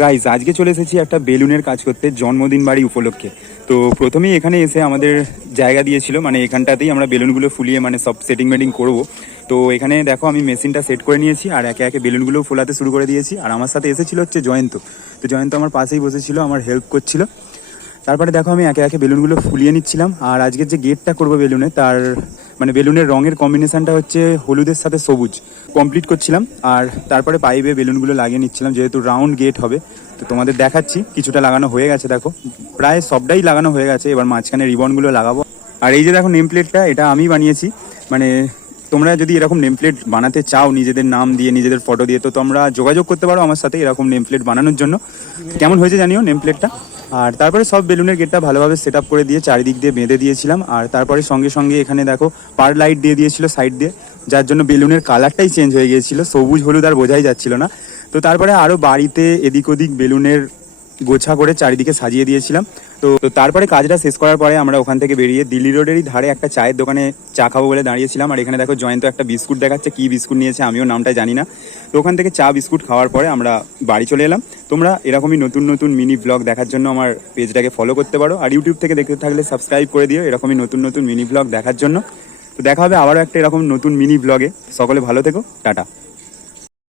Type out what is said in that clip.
Guys আজকে চলে এসেছি একটা বেলুনের কাজ করতে জন্মদিন বাড়ি উপলক্ষে। তো প্রথমেই এখানে এসে আমাদের জায়গা দিয়েছিল, মানে এখানটাতেই আমরা বেলুনগুলো ফুলিয়ে মানে সব সেটিং মেটিং করবো। তো এখানে দেখো আমি মেশিনটা সেট করে নিয়েছি আর একে একে বেলুনগুলো ফোলাতে শুরু করে দিয়েছি। আর আমার সাথে এসেছিল হচ্ছে জয়ন্ত। তো জয়ন্ত আমার পাশেই বসেছিল, আমার হেল্প করছিল। তারপরে দেখো আমি একে একে বেলুনগুলো ফুলিয়ে নিচ্ছিলাম। আর আজকের যে গেটটা করবো বেলুনে, তার মানে বেলুনের রঙের কম্বিনেশনটা হচ্ছে হলুদের সাথে সবুজ, কমপ্লিট করছিলাম। আর তারপরে পাইপে বেলুনগুলো লাগিয়ে নিচ্ছিলাম, যেহেতু রাউন্ড গেট হবে। তো তোমাদের দেখাচ্ছি, কিছুটা লাগানো হয়ে গেছে, দেখো প্রায় সবটাই লাগানো হয়ে গেছে। এবার মাঝখানে রিবনগুলো লাগাবো। আর এই যে দেখো নেম প্লেটটা, এটা আমি বানিয়েছি। মানে তোমরা যদি এরকম নেম প্লেট বানাতে চাও নিজেদের নাম দিয়ে, নিজেদের ফটো দিয়ে, তো তোমরা যোগাযোগ করতে পারো আমার সাথে এরকম নেম প্লেট বানানোর জন্য। কেমন হয়েছে জানিও নেম প্লেটটা। আর তারপরে সব বেলুনের গেটটা ভালোভাবে সেট আপ করে দিয়ে চারিদিক দিয়ে বেঁধে দিয়েছিলাম। আর তারপরে সঙ্গে সঙ্গে এখানে দেখো পার লাইট দিয়ে দিয়েছিল সাইড দিয়ে, যার জন্য বেলুনের কালারটাই চেঞ্জ হয়ে গিয়েছিল, সবুজ হলুদ আর বোঝাই যাচ্ছিল না। তো তারপরে আরও বাড়িতে এদিক ওদিক বেলুনের গোছা করে চারিদিকে সাজিয়ে দিয়েছিলাম। তো তারপরে কাজটা শেষ করার পরে আমরা ওখান থেকে বেরিয়ে দিল্লি রোডেরই ধারে একটা চায়ের দোকানে চা খাবো বলে দাঁড়িয়েছিলাম। আর এখানে দেখো জয়ন্ত একটা বিস্কুট দেখাচ্ছে, কি বিস্কুট নিয়েছে আমিও নামটা জানি না। তো ওখান থেকে চা বিস্কুট খাওয়ার পরে আমরা বাড়ি চলে এলাম। তোমরা এরকমই নতুন নতুন মিনি ব্লগ দেখার জন্য আমার পেজটাকে ফলো করতে পারো। আর ইউটিউব থেকে দেখতে থাকলে সাবস্ক্রাইব করে দিও এরকমই নতুন নতুন মিনি ব্লগ দেখার জন্য। তো দেখা হবে আবারও একটা এরকম নতুন মিনি ব্লগে। সকলে ভালো থেকো, টাটা।